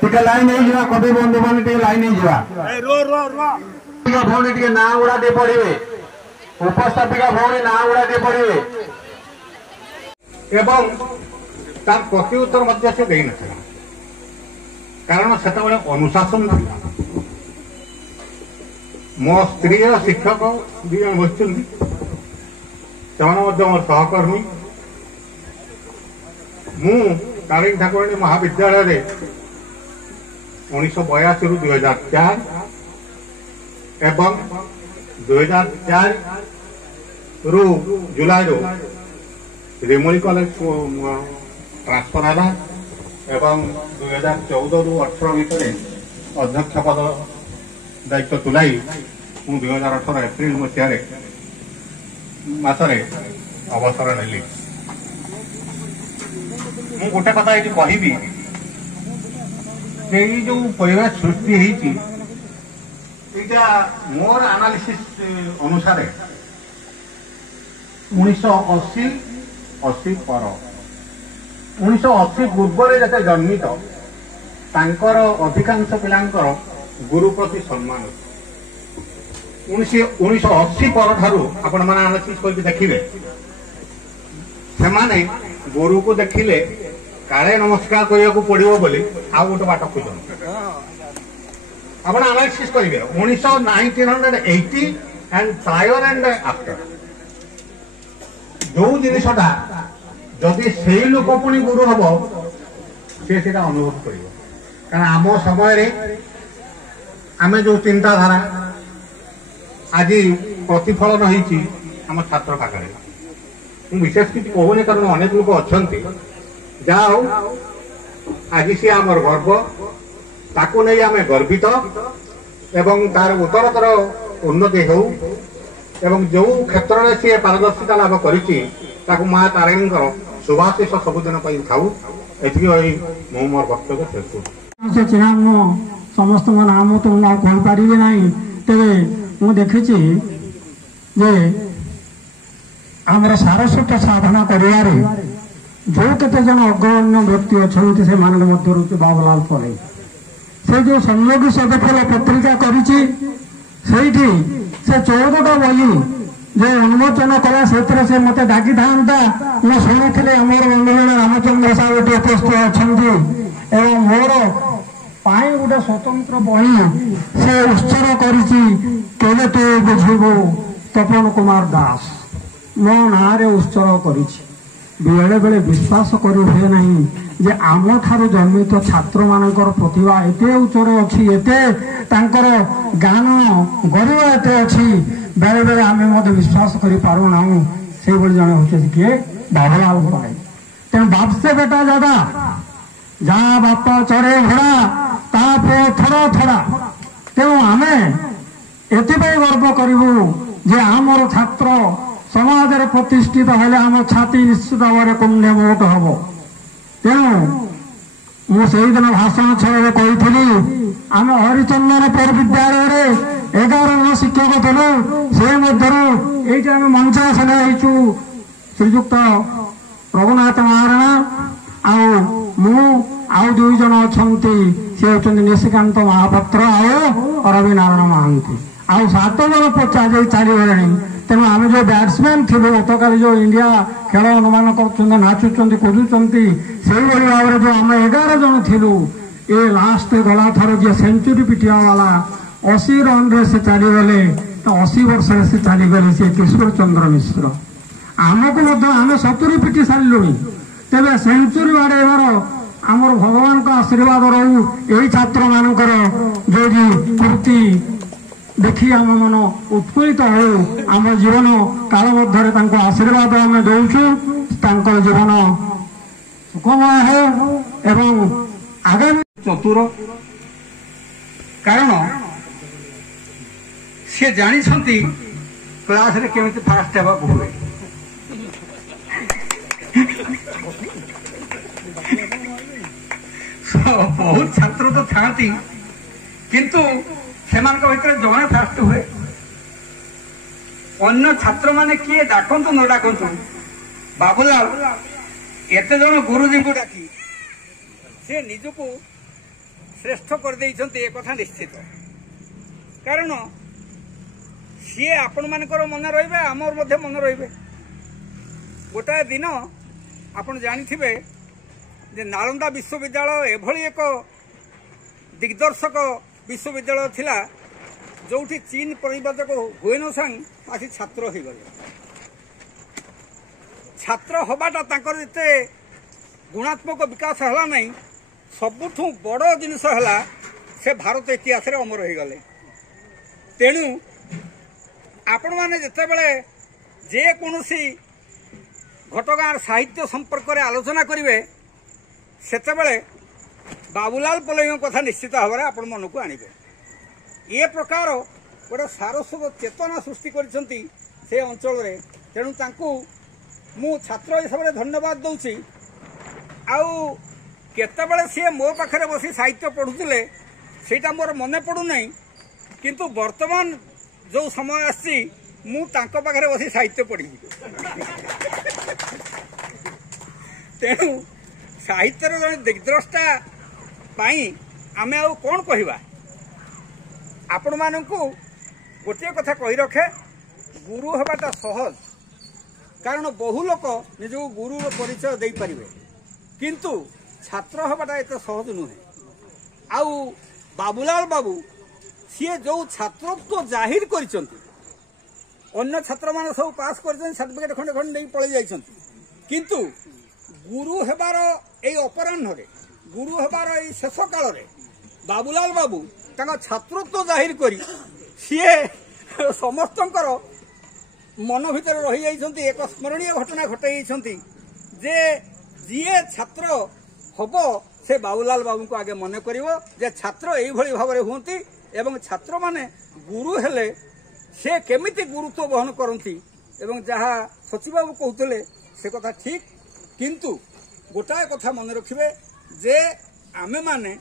टिके लाइन हो कवि बंधु मान लाइन भौणी टे ना गुड़ा टे पढ़े उपस्थापिका भौणी ना गुड़ा टे पढ़े एवं तार प्रत्युत्तर मध्य से देई नथिला कारण सेतबेले अनुशासन नथिला मो स्त्री शिक्षक दी जन बसुंती मोर सहकर्मी मु तारिणी ठाकुराणी महाविद्यालय 1982 रु 2004 एवं 2004 रु जुलाई रो रेमुली कॉलेज ट्रांसफर है एवं 2014 रु 18 भितर अध्यक्ष पद दायित्व तुलाई 2018 एप्रिल मसरे अवसर नेली मु गोटे कथा ये कहबी जे जो परिवेश सृष्टि होती मोर एनालिसिस अनुसार 1980 पर 1980 पूर्व जते जन्मित तांकर अधिकांश पिलांकर गुरु प्रति सम्मान 1980 पर ठारू आपण माने एनालिसिस करके देखिबे सेमाने गुरु को देखिले काले नमस्कार करिया को पड़िबो बोली आ गोटे बाट खोजन आपण एनालिसिस करिवे 1980 एंड प्रायर एंड आफ्टर जो जिनिसटा जदि से लोक पुणी गुरु हम से अनुभव कर कारण आम समय आम जो चिंताधारा आज प्रतिफलन होती आम छात्र पाखे विशेष किसी कहूनी कारण अनेक लोक अच्छा जा आज सी आम गर्व ताकू नहीं आम गर्वित एवं तार उत्तरतर उन्नति हो एवं जो क्षेत्र में सी पारदर्शिता लाभ करी माँ तारिणी शुभाशीष सबुदिन थाऊ एति मोर वक्तव्य शेष से चिन्ह मु समस्त मो नाम तो कह पारि ना तेरे मु देखी जे आमर सारस्वत साधना कर जो केते जन अग्रण्य व्यक्ति अच्छा से मध्य बाबूलाल पड़े से जो संयोगी सदफल पत्रिका करी से 14टा बही जे उन्मोचन कला से मत डाकी था मैं शुणी आमर बंधु रामचंद्र साहब उपस्थित अच्छा एवं मोर पाई गोटे स्वतंत्र बही से उत्सर्ग करे तो बुझबू तपन कुमार दास मो ना उत्सर्ग कर बेले बेले विश्वास करी हुए ना जे आम ठार जन्मित छात्र मानकर प्रतिभा एते उच्चरे अच्छी एते तांकर गान गरिमा एते अच्छी बेले बेले आम विश्वास कर पारुना से जड़े हूँ किए बाबूलाल पड़े तेणु बाप से बेटा ज्यादा जहाँ बाप चढ़े घोड़ा तापे थोड़ा थोड़ा तेणु आम एत गर्व करूँ जे आमर छात्र समाज प्रतिष्ठित हेले आम छाती निश्चित भाव कुंडे मोट हम तेणु मुझे दिन भाषण छल कही आम हरिचंदनपुर विद्यालय 11 जन शिक्षक थलु से मध्य आम मंच आसन हो श्रीजुक्त रघुनाथ महाराणा आउ 2 जन अच्छा सी होती निशिकांत महापात्र आउ रवि नारायण महांती ଆଉ 7 ଜଣ ଚାଲିଗଲେଣି। ତେଣୁ ଆମେ ଯୋଉ ବ୍ୟାଟ୍ସମ୍ୟାନ୍ ଥିଲୁ ଗତକାଲି ଯୋଉ ଇଣ୍ଡିଆ ଖେଳ ଅନୁମାନ କରୁଛନ୍ତି, ନାଚୁଛନ୍ତି, କୁଦୁଛନ୍ତି, ସେଇଭଳି ଭାବରେ ଯୋଉ ଆମେ 11 ଜଣ ଥିଲୁ, ଏ ଲାଷ୍ଟ ଗଲା ଥର ଯିଏ ସେଞ୍ଚୁରୀ ପିଟିବା ବାଲା 80 ରନ୍ରେ ସେ ଚାଲିଗଲେ, 80 ବର୍ଷରେ ସେ ଚାଲିଗଲେ, ସେ କିଶୋର ଚନ୍ଦ୍ର ମିଶ୍ର। ଆମକୁ ମଧ୍ୟ ଆମେ 70 ପିଟି ସାରିଲୁଣି। ତେବେ ସେଞ୍ଚୁରୀ ବାଡ଼େଇବାର ଆମର ଭଗବାନଙ୍କ ଆଶୀର୍ବାଦ ରହୁ। ଏହି ଛାତ୍ରମାନଙ୍କର ଯୋଉ କୃତି ଦେଖି ଆମ ମନ ଉତ୍ଫୁଲ୍ଲିତ ହେଉ। ଆମ ଜୀବନ କାଳ ମଧ୍ୟରେ ତାଙ୍କୁ ଆଶୀର୍ବାଦ ଆମେ ଦେଉଛୁ, ତାଙ୍କର ଜୀବନ ସୁଖମୟ ହେଉ ଏବଂ ଆଗାମୀ ଚତୁର। କାରଣ ସେ ଜାଣିଛନ୍ତି କ୍ଲାସରେ କେମିତି ଫାଷ୍ଟ ହେବାକୁ ହୁଏ। ବହୁତ ଛାତ୍ର ତ ଥାଆନ୍ତି, କିନ୍ତୁ ସେମାନଙ୍କ ଭିତରେ ଜଣେ ଫାଷ୍ଟ ହୁଏ। ଅନ୍ୟ ଛାତ୍ରମାନେ କିଏ ଡାକନ୍ତୁ ନ ଡାକନ୍ତୁ, ବାବୁଲାଲ ଏତେ ଜଣ ଗୁରୁଜୀଙ୍କୁ ଡାକି ସେ ନିଜକୁ ଶ୍ରେଷ୍ଠ କରିଦେଇଛନ୍ତି, ଏ କଥା ନିଶ୍ଚିତ। କାରଣ ସିଏ ଆପଣମାନଙ୍କର ମନେ ରହିବେ, ଆମର ମଧ୍ୟ ମନେ ରହିବେ। ଗୋଟାଏ ଦିନ ଆପଣ ଜାଣିଥିବେ ଯେ ନାଳନ୍ଦା ବିଶ୍ୱବିଦ୍ୟାଳୟ ଏଭଳି ଏକ ଦିଗ୍ଦର୍ଶକ ବିଶ୍ୱବିଦ୍ୟାଳୟ ଥିଲା ଯୋଉଠି ଚୀନ ପରିବାଦକ ହୁଏନସାଂ ଆସି ଛାତ୍ର ହୋଇଗଲେ। ଛାତ୍ର ହବାଟା ତାଙ୍କର ଯେତେ ଗୁଣାତ୍ମକ ବିକାଶ ହେଲା ନାହିଁ, ସବୁଠୁ ବଡ଼ ଜିନିଷ ହେଲା ସେ ଭାରତ ଇତିହାସରେ ଅମର ହୋଇଗଲେ। ତେଣୁ ଆପଣମାନେ ଯେତେବେଳେ ଯେକୌଣସି ଘଟଗାଁର ସାହିତ୍ୟ ସମ୍ପର୍କରେ ଆଲୋଚନା କରିବେ, ସେତେବେଳେ ବାବୁଲାଲ ପଲେଇଙ୍କ କଥା ନିଶ୍ଚିତ ଭାବରେ ଆପଣ ମନକୁ ଆଣିବେ। ଏ ପ୍ରକାର ଗୋଟେ ସାରସ୍ୱତ ଚେତନା ସୃଷ୍ଟି କରିଛନ୍ତି ସେ ଅଞ୍ଚଳରେ। ତେଣୁ ତାଙ୍କୁ ମୁଁ ଛାତ୍ର ହିସାବରେ ଧନ୍ୟବାଦ ଦେଉଛି। ଆଉ କେତେବେଳେ ସିଏ ମୋ ପାଖରେ ବସି ସାହିତ୍ୟ ପଢ଼ୁଥିଲେ ସେଇଟା ମୋର ମନେ ପଡ଼ୁନାହିଁ, କିନ୍ତୁ ବର୍ତ୍ତମାନ ଯେଉଁ ସମୟ ଆସିଛି ମୁଁ ତାଙ୍କ ପାଖରେ ବସି ସାହିତ୍ୟ ପଢ଼ିବି। ତେଣୁ ସାହିତ୍ୟର ଜଣେ ଦିଗ୍ଦ୍ରଷ୍ଟା ପାଇଁ ଆମେ ଆଉ କ'ଣ କହିବା। ଆପଣମାନଙ୍କୁ ଗୋଟିଏ କଥା କହି ରଖେ, ଗୁରୁ ହେବାଟା ସହଜ। କାରଣ ବହୁ ଲୋକ ନିଜକୁ ଗୁରୁର ପରିଚୟ ଦେଇପାରିବେ, କିନ୍ତୁ ଛାତ୍ର ହେବାଟା ଏତେ ସହଜ ନୁହେଁ। ଆଉ ବାବୁଲାଲ ବାବୁ ସିଏ ଯେଉଁ ଛାତ୍ରତ୍ୱ ଜାହିର କରିଛନ୍ତି, ଅନ୍ୟ ଛାତ୍ରମାନେ ସବୁ ପାସ୍ କରିଛନ୍ତି, ସାର୍ଟିଫିକେଟ୍ ଖଣ୍ଡେ ଖଣ୍ଡେ ନେଇକି ପଳେଇ ଯାଇଛନ୍ତି, କିନ୍ତୁ ଗୁରୁ ହେବାର ଏଇ ଅପରାହ୍ନରେ, ଗୁରୁ ହେବାର ଏଇ ଶେଷ କାଳରେ ବାବୁଲାଲ ବାବୁ ତାଙ୍କ ଛାତ୍ରତ୍ୱ ଜାହିର କରି ସିଏ ସମସ୍ତଙ୍କର ମନ ଭିତରେ ରହିଯାଇଛନ୍ତି। ଏକ ସ୍ମରଣୀୟ ଘଟଣା ଘଟାଇଛନ୍ତି ଯେ ଯିଏ ଛାତ୍ର ହବ ସେ ବାବୁଲାଲ ବାବୁଙ୍କୁ ଆଗେ ମନେ କରିବ ଯେ ଛାତ୍ର ଏଇଭଳି ଭାବରେ ହୁଅନ୍ତି, ଏବଂ ଛାତ୍ରମାନେ ଗୁରୁ ହେଲେ ସେ କେମିତି ଗୁରୁତ୍ୱ ବହନ କରନ୍ତି। ଏବଂ ଯାହା ସଚିବାବୁ କହୁଥିଲେ ସେ କଥା ଠିକ୍, କିନ୍ତୁ ଗୋଟାଏ କଥା ମନେ ରଖିବେ ଯେ ଆମେମାନେ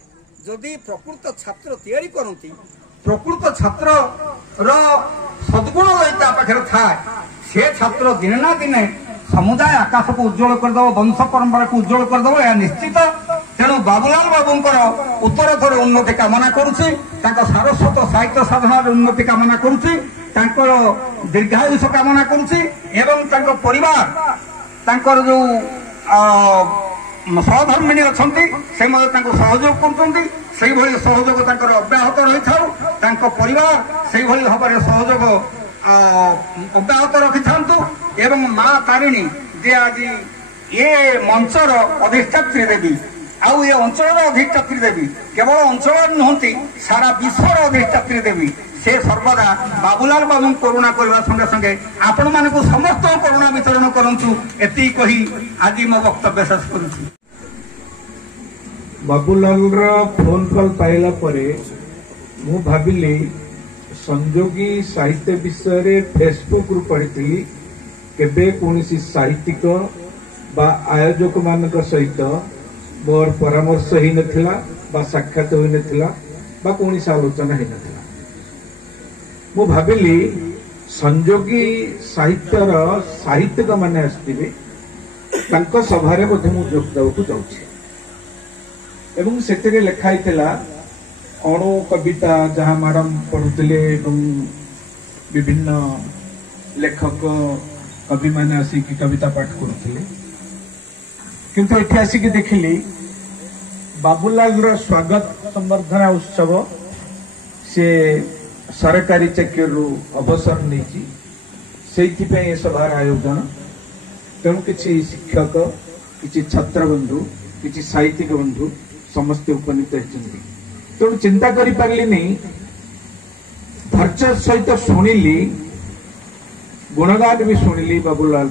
ଯଦି ପ୍ରକୃତ ଛାତ୍ର ତିଆରି କରନ୍ତି, ପ୍ରକୃତ ଛାତ୍ରର ସଦ୍ଗୁଣ ଯଦି ତା ପାଖରେ ଥାଏ, ସେ ଛାତ୍ର ଦିନେ ନା ଦିନେ ସମୁଦାୟ ଆକାଶକୁ ଉଜ୍ଜଳ କରିଦେବ, ବଂଶ ପରମ୍ପରାକୁ ଉଜ୍ଜଳ କରିଦେବ, ଏହା ନିଶ୍ଚିତ। ତେଣୁ ବାବୁଲାଲ ବାବୁଙ୍କର ଉତ୍ତରୋତ୍ତର ଉନ୍ନତି କାମନା କରୁଛି, ତାଙ୍କ ସାରସ୍ୱତ ସାହିତ୍ୟ ସାଧନାର ଉନ୍ନତି କାମନା କରୁଛି, ତାଙ୍କର ଦୀର୍ଘାୟୁଷ କାମନା କରୁଛି, ଏବଂ ତାଙ୍କ ପରିବାର, ତାଙ୍କର ଯୋଉ ସହଧର୍ମିଣୀ ଅଛନ୍ତି ସେ ମଧ୍ୟ ତାଙ୍କୁ ସହଯୋଗ କରୁଛନ୍ତି। ସେଇଭଳି ସହଯୋଗ ତାଙ୍କର ଅବ୍ୟାହତ ରହିଥାଉ, ତାଙ୍କ ପରିବାର ସେଇଭଳି ଭାବରେ ସହଯୋଗ ଅବ୍ୟାହତ ରଖିଥାନ୍ତୁ। ଏବଂ ମା ତାରିଣୀ ଯେ ଆଜି ଏ ମଞ୍ଚର ଅଧିଷ୍ଠାତ୍ରୀ ଦେବୀ, ଆଉ ଏ ଅଞ୍ଚଳର ଅଧିଷ୍ଠାତ୍ରୀ ଦେବୀ, କେବଳ ଅଞ୍ଚଳର ନୁହନ୍ତି ସାରା ବିଶ୍ୱର ଅଧିଷ୍ଠାତ୍ରୀ ଦେବୀ, ସେ ସର୍ବଦା ବାବୁଲାଲ ବାବୁଙ୍କୁ କରୁଣା କରିବା ସଙ୍ଗେ ସଙ୍ଗେ ଆପଣମାନଙ୍କୁ ସମସ୍ତଙ୍କୁ କରୁଣା ବିତରଣ କରନ୍ତୁ। ଏତିକି କହି ଆଜି ମୋ ବକ୍ତବ୍ୟ ଶେଷ କରୁଛି। ବାବୁଲାଲର ଫୋନ୍ କଲ୍ ପାଇଲା ପରେ ମୁଁ ଭାବିଲି ସଂଯୋଗୀ ସାହିତ୍ୟ ବିଷୟରେ ଫେସବୁକ୍ରୁ ପଢ଼ିଥିଲି, କେବେ କୌଣସି ସାହିତ୍ୟିକ ବା ଆୟୋଜକମାନଙ୍କ ସହିତ ମୋର ପରାମର୍ଶ ହୋଇନଥିଲା ବା ସାକ୍ଷାତ ହୋଇନଥିଲା ବା କୌଣସି ଆଲୋଚନା ହୋଇନଥିଲା। ମୁଁ ଭାବିଲି ସଂଯୋଗୀ ସାହିତ୍ୟର ସାହିତ୍ୟିକମାନେ ଆସିଥିବେ, ତାଙ୍କ ସଭାରେ ମଧ୍ୟ ମୁଁ ଯୋଗ ଦେବାକୁ ଯାଉଛି। ଏବଂ ସେଥିରେ ଲେଖା ହେଇଥିଲା अणु कविता जहाँ मैडम पढ़ुले विभिन्न लेखक कवि मैंने आसिक कविता पाठ करुले किंतु एठी आसिक देखिली बाबूलाल स्वागत संवर्धना उत्सव से सरकारी चाकरी अवसर नहीं से सभार आयोजन तेणु किसी शिक्षक किसी छात्र बंधु किसी साहित्यिक बंधु समस्ते उपनीत होती तेणु चिंता कर पारे धैर्य सहित शुणिली गुणगान भी शुणिली बाबूलाल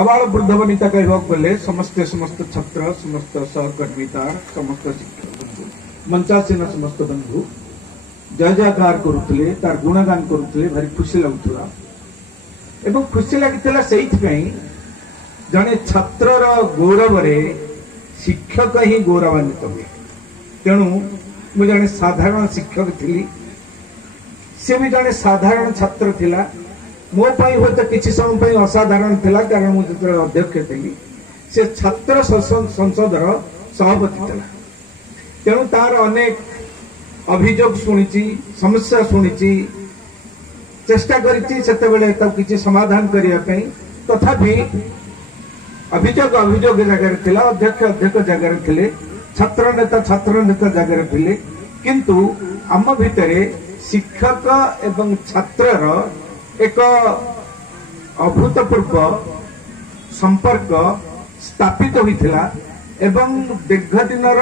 आबाल वृद्ध वनिता कहवाक गले समस्ते समस्त छात्र समस्त सहकर्मी तार समस्त शिक्षक बंधु मंचासीन समस्त बंधु जय जयकार करुले तार गुणगान करुले भारी खुशी लगुला एवं खुशी लगी से जड़े छात्रर गौरव शिक्षक ही गौरवान्वित हुए तेणु मु जड़े साधारण शिक्षक थी सी भी जड़े साधारण छात्र थिला मो पाई हो तो किसी समय असाधारण थिला कारण मुझे अध्यक्ष थी से छात्र संसदर सभापति थिला तेणु तार अनेक अभियोग शुणी समस्या शुणी चेष्टा कर किसी समाधान करने तथापि अभियोग अभियोग जगह थिला अध्यक्ष अध्यक्ष जगह थिले छात्र नेता जगह थिले किंतु आम भितर शिक्षक एवं छात्रर एक अभूतपूर्व संपर्क स्थापित होइथिला एवं दीर्घ दिनर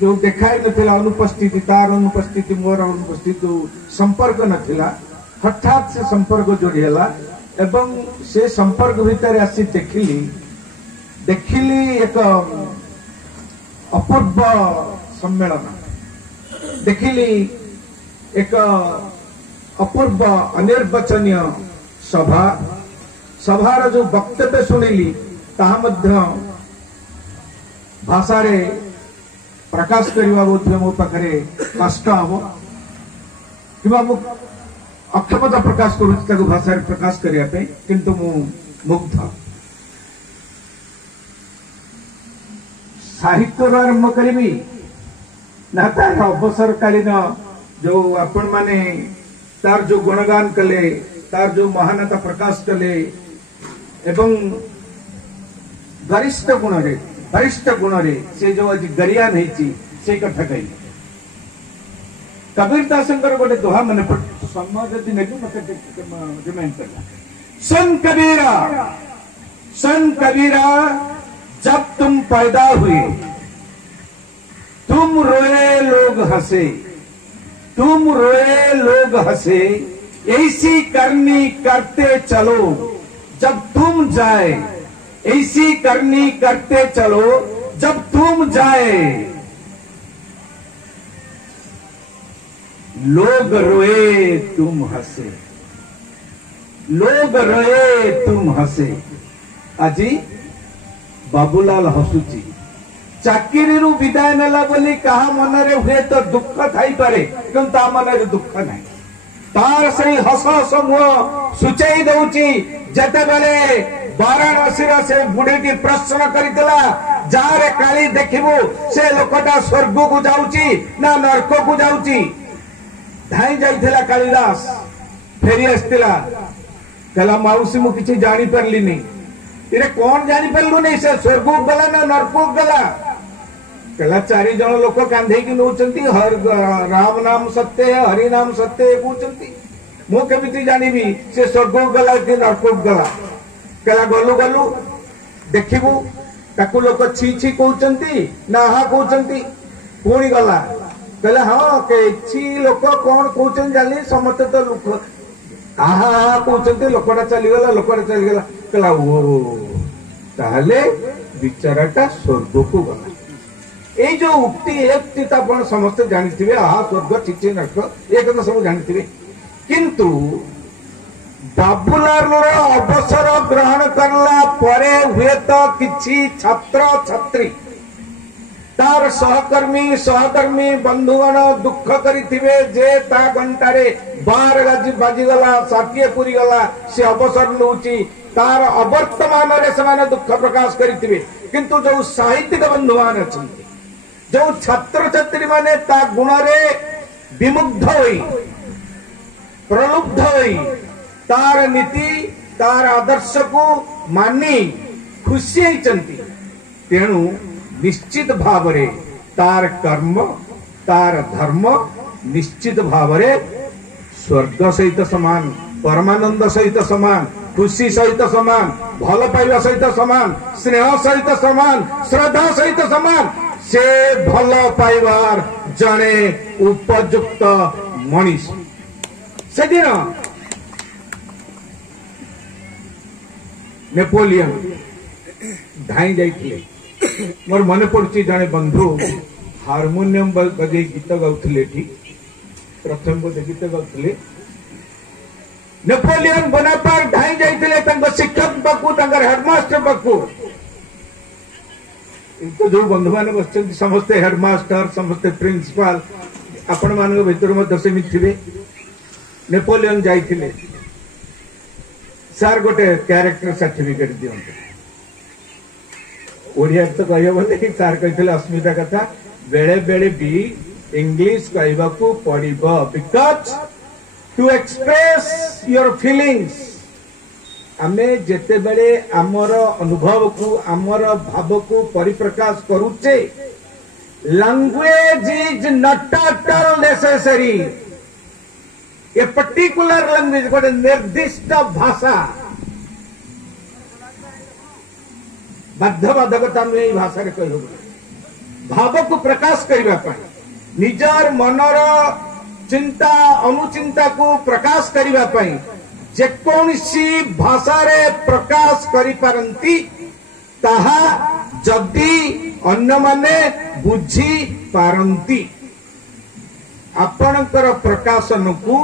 जो देखाई नथिला अनुपस्थिति तार अनुपस्थिति मोर अनुपस्थिति जो संपर्क नथिला हठात से संपर्क जोड़ी हैला एवं से संपर्क भितर आसी देखिली एक अपूर्व सम्मेलन देखिली एक अपूर्व अनिर्वचनीय सभार जो वक्तव्य शुणिली ताहा मध्य भाषा रे प्रकाश करवा बोध मो पाखे कष्ट हम कि अक्षमता प्रकाश करुँ भाषा प्रकाश करने किंतु मु मुग्ध साहित्य आरंभ करी ना तार अवसरकालीन जो आपण माने तार जो गुणगान कले तार जो महानता प्रकाश कले एवं वरिष्ठ गुण रे से जो आज गरियान है से कथा कही कबीर दासंकर गोटे दोहा मन पड़े सम्मान यदि नहीं मत रिमाइंड करना सन कबीरा जब तुम पैदा हुए तुम रोए लोग हंसे ऐसी करनी करते चलो जब तुम जाए ऐसी करनी करते चलो जब तुम जाए लोग रोए तुम हंसे आजी बाबूलाल हसुची चाकरी विदाय नेला बोली कहा मनरे हुए तो दुख थाई पारे किंतु ता मनरे दुख नहीं तार से हस हस मुह सुचई दउची जते बेले वाराणसी से बुढ़ी प्रश्न करथिला जारे काली देखिबू से लोकटा स्वर्ग को जाउची ना नरक को जाउची धाई जाइथिला कालिदास फेरी आसथिला कहला माउसी मु किछि जानि परलिनी इरे कौन जानि परलु नहीं से स्वर्ग को गला ना नरक को गला कहला 4 जन लोक कांधे की नौचंती हर राम नाम सत्य है हरि नाम सत्य है कहउचंती मु केमिति जानिबी से स्वर्ग को गला कि नरक को गला कहला गलु देखिबू ताकू लोक छी छी कहउचंती ना हा कहउचंती पुणी गला कहला हाँ कि लोक कौन कहते जानी समस्त तो लोक आहा कहते लोकटा चलीगला कहला ओ ताहले बिचाराटा स्वर्ग को गला ये जो उक्ति आप समस्त जानी आहा स्वर्ग चिची नरक एक सब जानी किंतु बाबूलाल अवसर ग्रहण करला परे हुए तो किछि छात्र छात्री तार सहकर्मी बंधुगण दुख करिथिबे जे ता घंटारे 12 बाजिगला 60 पूरी गला से अवसर नउची तार अवर्तमान रे समान दुख प्रकाश करिथिबे किंतु जो साहित्यिक बंधु मान अछंती जो छात्र छात्री माने ता गुण रे विमुग्ध होई प्रलुब्ध होई तार नीति तार आदर्श को मानी खुशी होइचंती तेणु निश्चित भाव रे तार कर्म तार धर्म निश्चित भाव रे स्वर्ग सहित समान परमानंद सहित समान खुशी सहित समान भल पाइबा सहित समान स्नेह सहित समान श्रद्धा सहित समान से भल पाइबार जने उपयुक्त मनीष से दिन नेपोलियन धाई जाइए मोर मन पड़ुची जने बंधु हारमोनियम बजे गीत गाउथिले प्रथम बोधे गीत गाउथिले नेपोलियन बोनापार्ट धाई जाइथिले तंग शिक्षक पाकू तंगर हेडमास्टर पाकू तो जो बंधु माने बसचंती समस्ते हेडमास्टर समस्ते प्रिंसिपल आपण मान भीतर मध्य सेमित थिबे नेपोलियन जाइथिले सर गोटे कैरेक्टर सर्टिफिकेट दियंते ओडिया तो कहबो कि सर कहथिले अस्मिता कथा बेले बेले भी इंग्लिश कहबाकू पड़िबो because to express your feelings आमे जेते बेले आमर अनुभव को आमर भाव को परिप्रकाश करूचे language is not at all necessary a particular language गोटे निर्दिष्ट भाषा बाध्यबाधकता में भाषा रे कह भाव को प्रकाश करने निजर मनर चिंता अनुचिंता को प्रकाश करने जेकोसी भाषा रे प्रकाश करि पारंती ताहा जदि अन्य माने बुझी पारंती आपणकर प्रकाशन को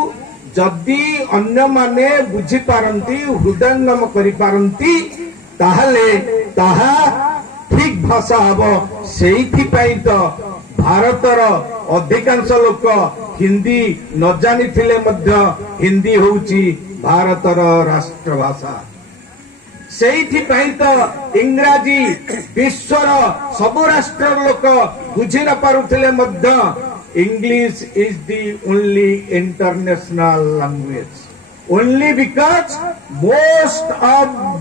जदि अन्य माने बुझी पारंती हृदयंगम करि पारंती ताहले ताहा ठीक भाषा हबो सेइथि पई तो भारतर अधिकांश लोक हिंदी न जानी थिले मध्य हिंदी होउची भारतर राष्ट्रभाषा सेइथि पई तो इंग्राजी विश्वर सब राष्ट्र लोक बुझी न पारुथिले मध्य English is the only international language only because most of